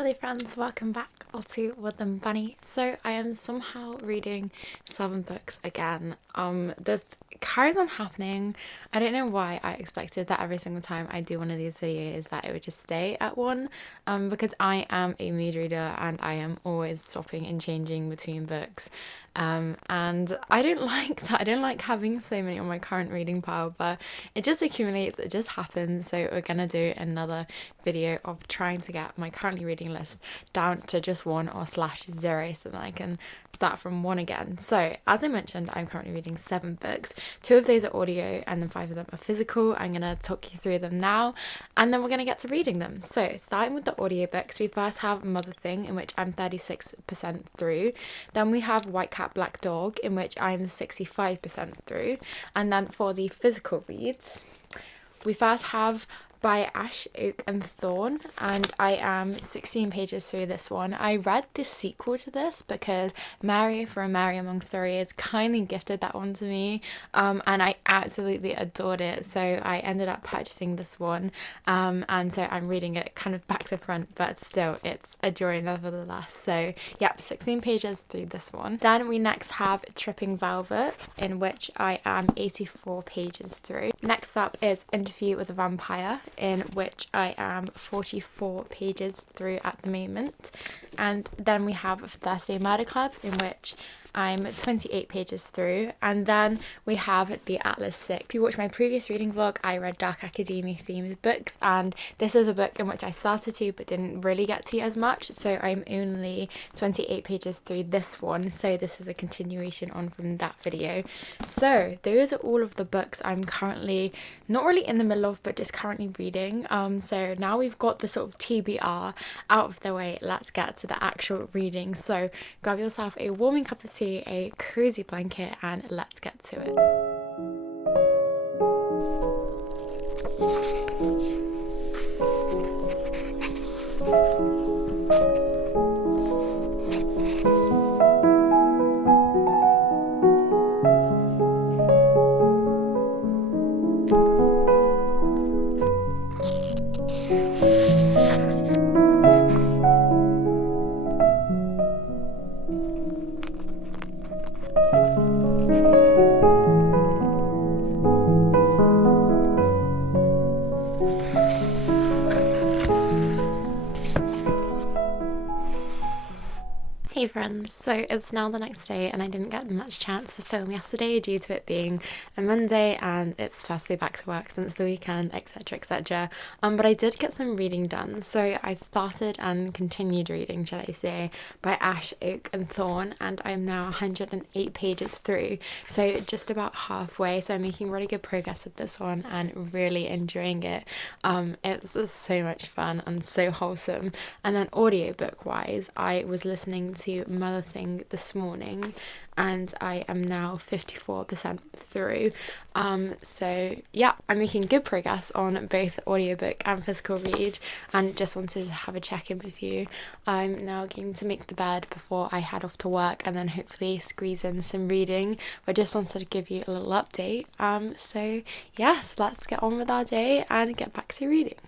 Hello friends, welcome back to Woodland Bunny. So I am somehow reading 7 books again. This carries on happening. I don't know why I expected that every single time I do one of these videos that it would just stay at one, because I am a mood reader and I am always swapping and changing between books. And I don't like that. I don't like having so many on my current reading pile, but it just accumulates, it just happens. So we're gonna do another video of trying to get my currently reading list down to just 1 or /0 so that I can start from 1 again. So as I mentioned, I'm currently reading 7 books. 2 of those are audio and then 5 of them are physical. I'm gonna talk you through them now and then we're gonna get to reading them. So starting with the audiobooks, we first have Mother Thing, in which I'm 36% through. Then we have White Cat Black Dog, in which I'm 65% through. And then for the physical reads, we first have by Ash, Oak and Thorn, and I am 16 pages through this one. I read the sequel to this because Mary from Mary Among Stories kindly gifted that one to me, and I absolutely adored it, so I ended up purchasing this one, and so I'm reading it kind of back to front, but still it's a joy nevertheless. So yep, 16 pages through this one. Then we next have Tripping Velvet, in which I am 84 pages through. Next up is Interview with a Vampire, in which I am 44 pages through at the moment. And then we have Thursday Murder Club, in which I'm 28 pages through. And then we have the Atlas 6. If you watch my previous reading vlog, I read Dark Academia themed books, and this is a book in which I started to but didn't really get to as much, so I'm only 28 pages through this one, so this is a continuation on from that video. So those are all of the books I'm currently not really in the middle of, but just currently reading. So now we've got the sort of TBR out of the way, let's get to the actual reading. So grab yourself a warming cup of tea, a cozy blanket, and let's get to it. Hey friends, so it's now the next day and I didn't get much chance to film yesterday due to it being a Monday and it's first day back to work since the weekend, etc, etc. But I did get some reading done, so I started and continued reading, shall I say, by Ash, Oak and Thorn, and I'm now 108 pages through, so just about halfway, so I'm making really good progress with this one and really enjoying it. It's just so much fun and so wholesome. And then audiobook wise, I was listening to Mother Thing this morning and I am now 54% through. So yeah, I'm making good progress on both audiobook and physical read, and just wanted to have a check-in with you. I'm now going to make the bed before I head off to work and then hopefully squeeze in some reading. I just wanted to give you a little update. So yes, let's get on with our day and get back to reading.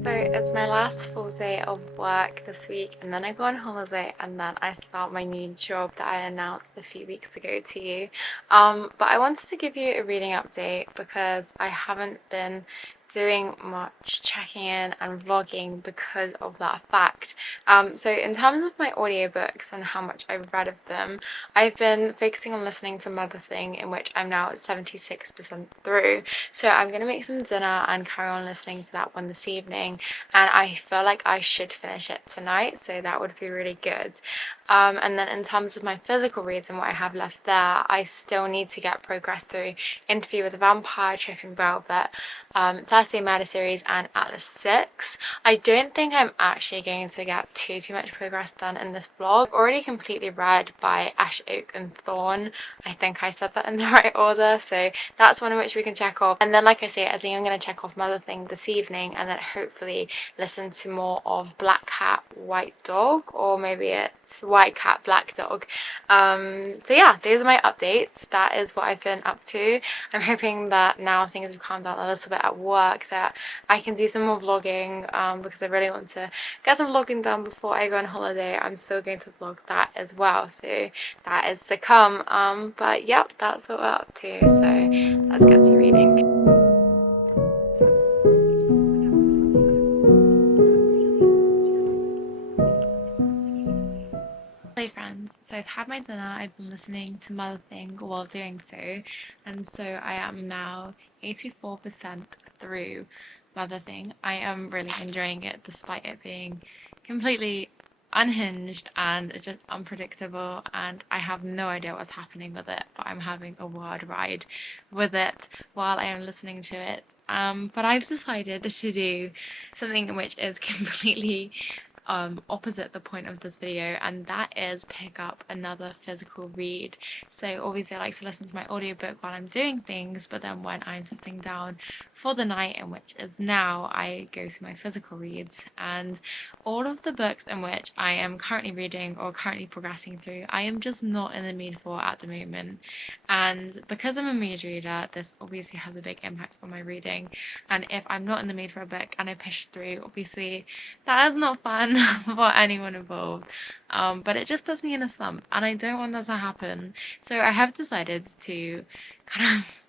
So it's my last full day of work this week, and then I go on holiday, and then I start my new job that I announced a few weeks ago to you. But I wanted to give you a reading update because I haven't been doing much checking in and vlogging because of that fact. So in terms of my audiobooks and how much I've read of them, I've been focusing on listening to Mother Thing, in which I'm now at 76% through. So I'm gonna make some dinner and carry on listening to that one this evening, and I feel like I should finish it tonight, so that would be really good. And then in terms of my physical reads and what I have left there, I still need to get progress through Interview with a Vampire, Tripping Velvet, Thursday Murder Series, and Atlas 6. I don't think I'm actually going to get too much progress done in this vlog. I've already completely read by Ash, Oak and Thorn. I think I said that in the right order, so that's one in which we can check off. And then, like I say, I think I'm going to check off Mother Thing this evening, and then hopefully listen to more of Black Cat, White Dog, or maybe it's White Cat, Black Dog. So yeah, these are my updates. That is what I've been up to. I'm hoping that now things have calmed down a little bit at work, that I can do some more vlogging, because I really want to get some vlogging done before I go on holiday. I'm still going to vlog that as well, so that is to come. But yep, that's what we're up to, so let's get to reading. Hey friends, so I've had my dinner, I've been listening to Mother Thing while doing so, and so I am now 84% through Mother Thing. I am really enjoying it despite it being completely unhinged and just unpredictable, and I have no idea what's happening with it, but I'm having a wild ride with it while I am listening to it. But I've decided to do something which is completely opposite the point of this video, and that is pick up another physical read. So obviously I like to listen to my audiobook while I'm doing things, but then when I'm sitting down for the night, in which is now, I go to my physical reads. And all of the books in which I am currently reading or currently progressing through, I am just not in the mood for at the moment. And because I'm a mood reader, this obviously has a big impact on my reading. And if I'm not in the mood for a book and I push through, obviously that is not fun for anyone involved. But it just puts me in a slump, and I don't want that to happen. So I have decided to kind of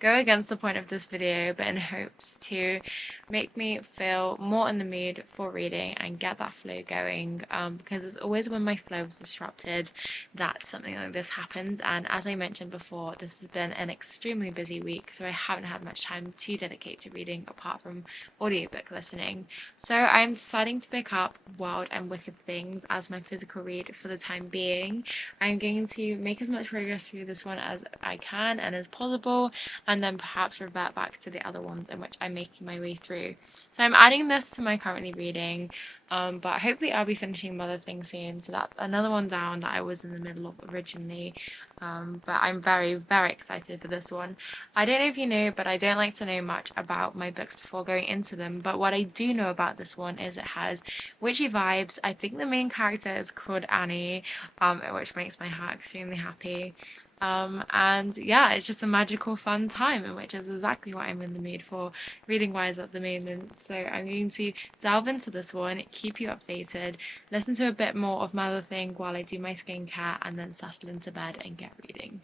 go against the point of this video, but in hopes to make me feel more in the mood for reading and get that flow going, because it's always when my flow is disrupted that something like this happens. And as I mentioned before, this has been an extremely busy week, so I haven't had much time to dedicate to reading apart from audiobook listening. So I'm deciding to pick up Wild and Wicked Things as my physical read for the time being. I'm going to make as much progress through this one as I can and as possible, and then perhaps revert back to the other ones in which I'm making my way through. So I'm adding this to my currently reading, but hopefully I'll be finishing Mother Things soon. So that's another one down that I was in the middle of originally. But I'm very, very excited for this one. I don't know if you know, but I don't like to know much about my books before going into them. But what I do know about this one is it has witchy vibes. I think the main character is called Annie, which makes my heart extremely happy. And yeah, it's just a magical fun time, which is exactly what I'm in the mood for reading wise at the moment. So I'm going to delve into this one, keep you updated, listen to a bit more of Mother Thing while I do my skincare, and then settle into bed and get reading.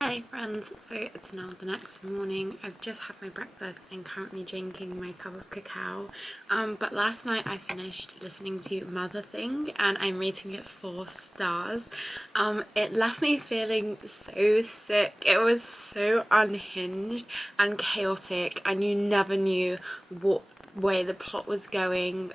Hey friends, so it's now the next morning. I've just had my breakfast and currently drinking my cup of cacao. But last night I finished listening to Mother Thing and I'm rating it 4 stars. It left me feeling so sick. It was so unhinged and chaotic, and you never knew what way the plot was going.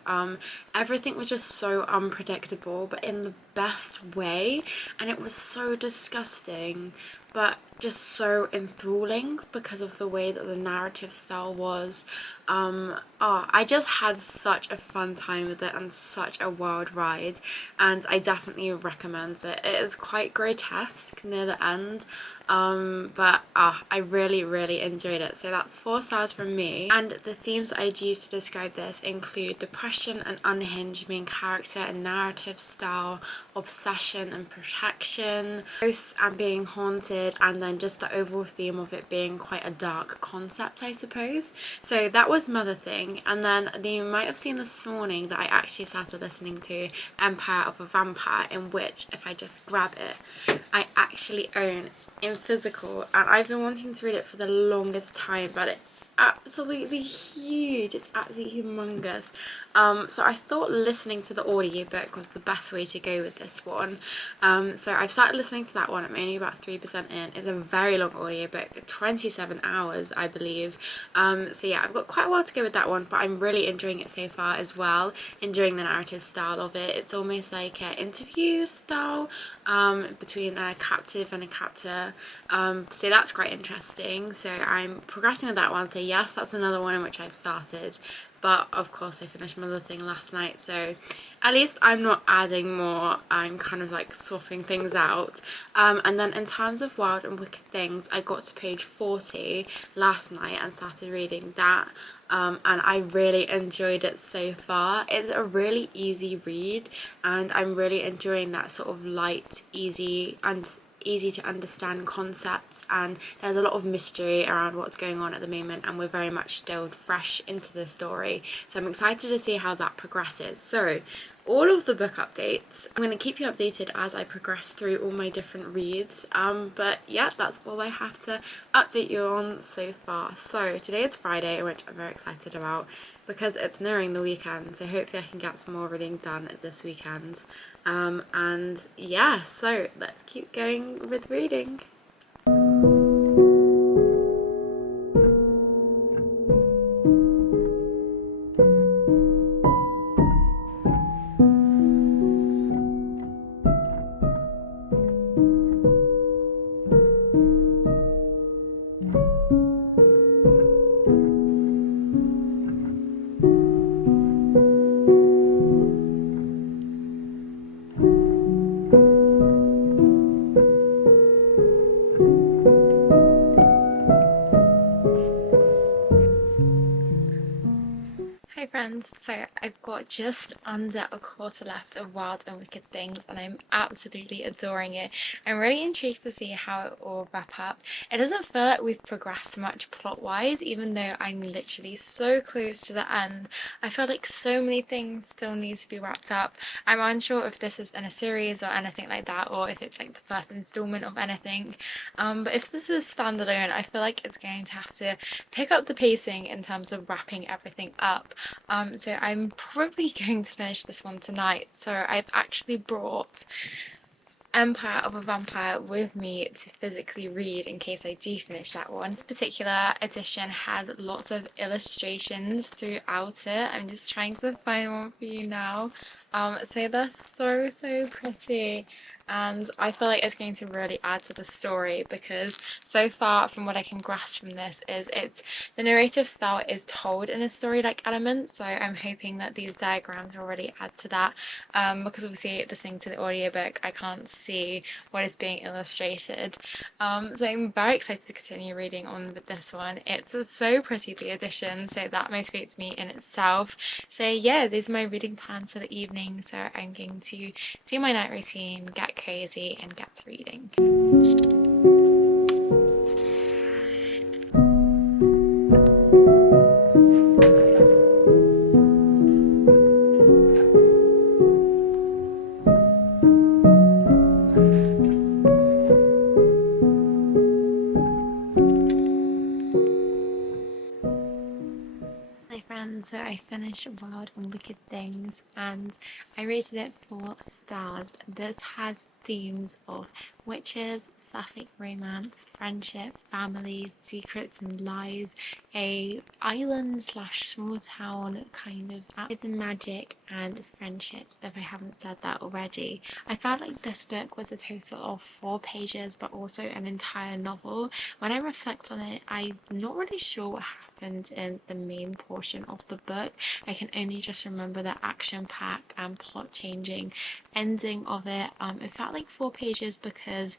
Everything was just so unpredictable, but in the best way, and it was so disgusting but just so enthralling because of the way that the narrative style was. I just had such a fun time with it and such a wild ride, and I definitely recommend it. It is quite grotesque near the end, but I really enjoyed it. So that's 4 stars from me. And the themes I'd use to describe this include depression and unhinged main character and narrative style, obsession and protection, ghosts and being haunted, and then just the overall theme of it being quite a dark concept, I suppose. So that was Mother Thing. And then you might have seen this morning that I actually started listening to Empire of a Vampire, in which, if I just grab it, I actually own in physical, and I've been wanting to read it for the longest time, but it's absolutely huge. It's absolutely humongous. So I thought listening to the audiobook was the best way to go with this one. So I've started listening to that one. I'm only about 3% in. It's a very long audiobook, 27 hours I believe. So yeah, I've got quite a while to go with that one, but I'm really enjoying it so far as well, enjoying the narrative style of it. It's almost like an interview style between a captive and a captor, so that's quite interesting. So I'm progressing with that one. So yes, that's another one in which I've started, but of course I finished Mother Thing last night, so at least I'm not adding more, I'm kind of like swapping things out. And then in terms of Wild and Wicked Things, I got to page 40 last night and started reading that, and I really enjoyed it so far. It's a really easy read, and I'm really enjoying that sort of light, easy and easy to understand concepts, and there's a lot of mystery around what's going on at the moment, and we're very much still fresh into the story, so I'm excited to see how that progresses. So all of the book updates, I'm going to keep you updated as I progress through all my different reads, but yeah, that's all I have to update you on so far. So today it's Friday, which I'm very excited about because it's nearing the weekend, so hopefully I can get some more reading done this weekend. And yeah, so let's keep going with reading. Hi friends, so I've got just under a quarter left of Wild and Wicked Things, and I'm absolutely adoring it. I'm really intrigued to see how it will wrap up. It doesn't feel like we've progressed much plot wise, even though I'm literally so close to the end. I feel like so many things still need to be wrapped up. I'm unsure if this is in a series or anything like that, or if it's like the first installment of anything, but if this is standalone, I feel like it's going to have to pick up the pacing in terms of wrapping everything up. So I'm probably going to finish this one tonight. So I've actually brought Empire of a Vampire with me to physically read in case I do finish that one. This particular edition has lots of illustrations throughout it. I'm just trying to find one for you now. So they're so pretty, and I feel like it's going to really add to the story, because so far from what I can grasp from this is the narrative style is told in a story-like element, so I'm hoping that these diagrams will really add to that, because obviously listening to the audiobook I can't see what is being illustrated, so I'm very excited to continue reading on with this one. It's so pretty, the edition, so that motivates me in itself. So yeah, these are my reading plans for the evening, so I'm going to do my night routine, get cozy and get to reading. So I finished Wild and Wicked Things and I rated it 4 stars. This has themes of witches, sapphic romance, friendship, family, secrets and lies, a island slash small town kind of with magic and friendships, if I haven't said that already. I felt like this book was a total of 4 pages but also an entire novel. When I reflect on it, I'm not really sure what happened in the main portion of the book. I can only just remember the action pack and plot changing ending of it. It felt like 4 pages because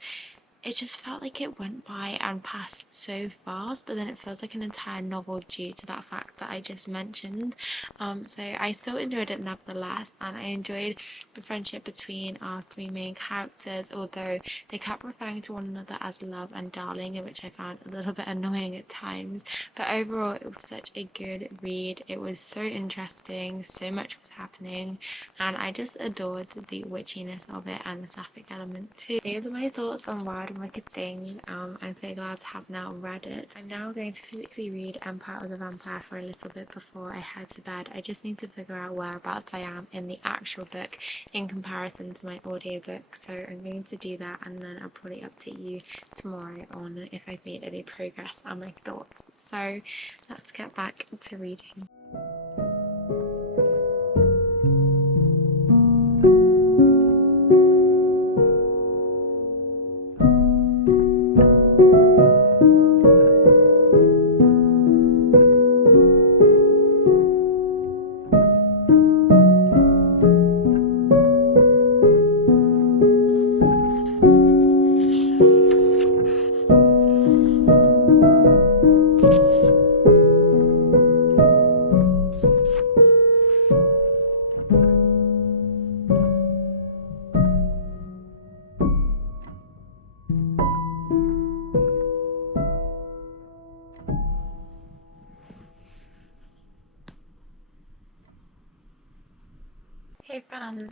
it just felt like it went by and passed so fast, but then it feels like an entire novel due to that fact that I just mentioned. So I still enjoyed it nevertheless, and I enjoyed the friendship between our 3 main characters, although they kept referring to one another as love and darling, which I found a little bit annoying at times. But overall it was such a good read. It was so interesting, so much was happening, and I just adored the witchiness of it and the sapphic element too. These are my thoughts on Wild and Wicked Thing. I'm so glad to have now read it. I'm now going to physically read Empire of the Vampire for a little bit before I head to bed. I just need to figure out whereabouts I am in the actual book in comparison to my audiobook, so I'm going to do that, and then I'll probably update you tomorrow on if I've made any progress and my thoughts. So let's get back to reading.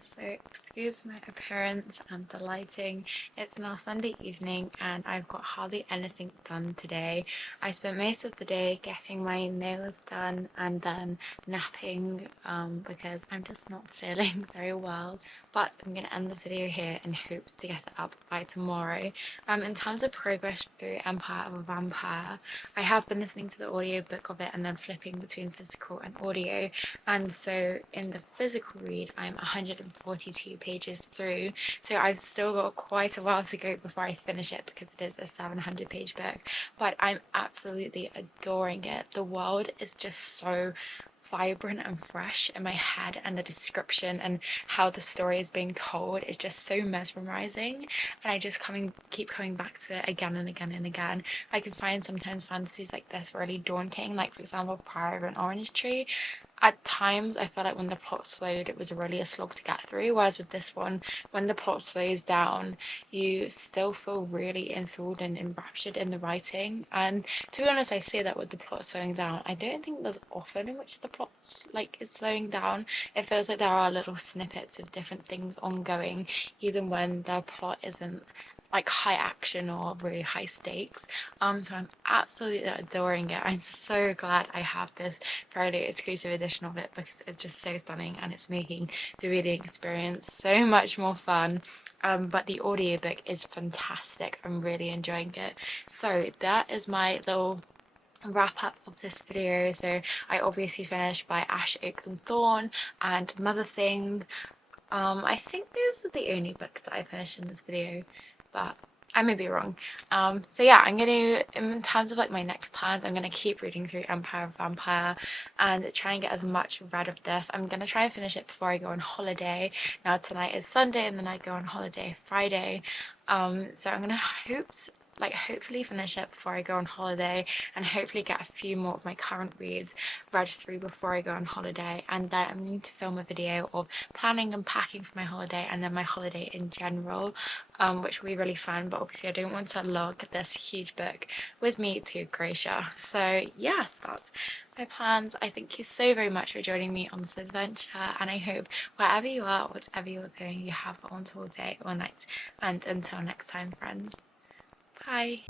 So excuse my appearance and the lighting. It's now Sunday evening and I've got hardly anything done today. I spent most of the day getting my nails done and then napping because I'm just not feeling very well. But I'm going to end this video here in hopes to get it up by tomorrow. In terms of progress through Empire of a Vampire, I have been listening to the audiobook of it and then flipping between physical and audio. And so in the physical read, I'm 142 pages through. So I've still got quite a while to go before I finish it because it is a 700-page book. But I'm absolutely adoring it. The world is just so vibrant and fresh in my head, and the description and how the story is being told is just so mesmerizing, and I just keep coming back to it again and again and again. I can find sometimes fantasies like this really daunting, like for example Prior of an Orange Tree. At times I felt like when the plot slowed it was really a slog to get through, whereas with this one, when the plot slows down you still feel really enthralled and enraptured in the writing. And to be honest, I say that with the plot slowing down, I don't think there's often in which the plot is slowing down. It feels like there are little snippets of different things ongoing even when the plot isn't like high action or really high stakes. So I'm absolutely adoring it. I'm so glad I have this Friday exclusive edition of it because it's just so stunning and it's making the reading experience so much more fun. But the audiobook is fantastic. I'm really enjoying it. So that is my little wrap up of this video. So I obviously finished by Ash, Oak and Thorn and Mother Thing. I think those are the only books that I finished in this video, but I may be wrong. So yeah, I'm gonna, in terms of like my next plans, I'm gonna keep reading through Empire of Vampire and try and get as much read of this. I'm gonna try and finish it before I go on holiday. Now tonight is Sunday and then I go on holiday Friday. So I'm gonna hopefully finish it before I go on holiday and hopefully get a few more of my current reads read through before I go on holiday. And then I'm going to film a video of planning and packing for my holiday and then my holiday in general, which will be really fun. But obviously I don't want to lug this huge book with me to Croatia. So yes, that's my plans. I thank you so very much for joining me on this adventure, and I hope wherever you are, whatever you're doing, you have a wonderful day or night. And until next time, friends. Bye.